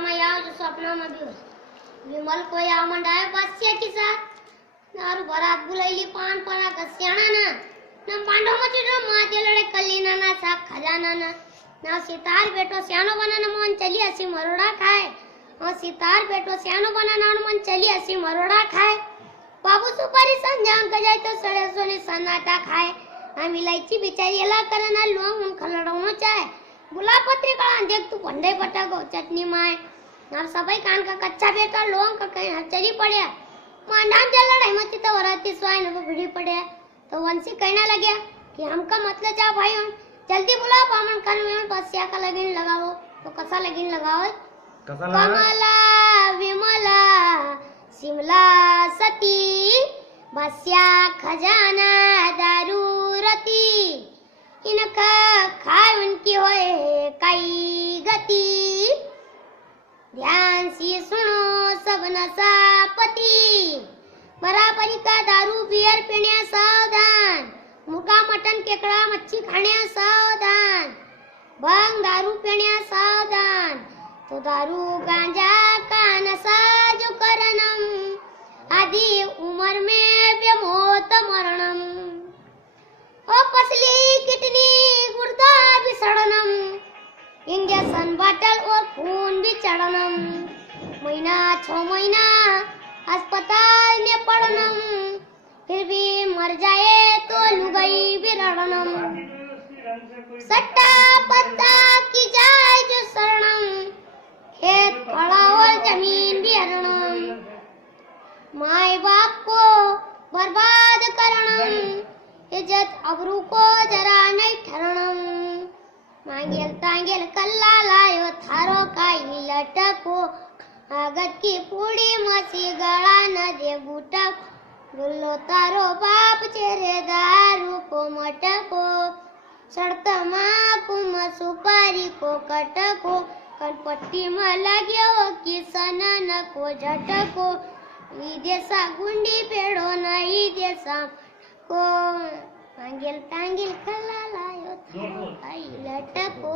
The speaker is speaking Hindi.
में याव जो सपना में भी विमल को याव मंडाए बादशाह के साथ नारू बरात बुलाईली पान परा कस्याना ना पांडव मचे जो माते लड़े कलीना ना साग खजाना ना सितार बेटो सियानो बनाना मन चली हसी मरोड़ा खाए और सितार बेटो सियानो बनाना मन चली हसी मरोड़ा खाए बाबू सुपारी संजान का जाए तो सड़े सोने सन्नाटा खाए हम इलायची बिचारी एला करना लोंग उन खलड़ों चाहे गुलाब पत्रिका देख तू पंडे पटाको चटनी माए नाम सबाई कान का कच्चा बेटा लोंग का कहीं चली पड़े मांडाम चल लड़ाई मची तो वराती स्वाई न भिड़ी पड़े तो वंशी कहने लगे कि हमका मतलब जा भाई जल्दी बुलाओ बामन कर में बसिया का लगीन लगाओ तो कसा लगीन लगाओ कमला विमला शिमला सती बसिया खजाना दारू रती इनका खाए उनकी होए कई गति ध्यान से सुनो सब नशापति बराबरी का दारू बियर पीने सावधान मुर्गा मटन केकड़ा मच्छी खाने सावधान भांग दारू पीने सावधान तो दारू गांजा का नशा जो करनम आदि उम्र में बेमौत मरणम ओ पसली कितनी गुर्दा भी सड़नम इंजेक्शन बॉटल और खून भी चढ़नम महीना 6 महीना अस्पताल में पड़नम फिर भी मर जाए तो लुगाई भी रड़नम सट्टा पत्ता की जाए जो शरणम खेत खड़ा और जमीन भी हरणम माए बाप को बर्बाद करणम इज्जत अबरू को जरा नहीं ठरणम मांगेल तांगेल कल्ला लायो थारो काई लटको आगत की पूड़ी मसी गड़ा न दे गुटक गुल्लो तारो बाप चेरे दारू को मटको सड़त माँ कुम सुपारी को कटको कनपट्टी में लग्यो किसन न को झटको ई देसा गुंडी पेड़ो न ई देसा को मांगेल तांगेल कल्ला लायो थारो काई लटको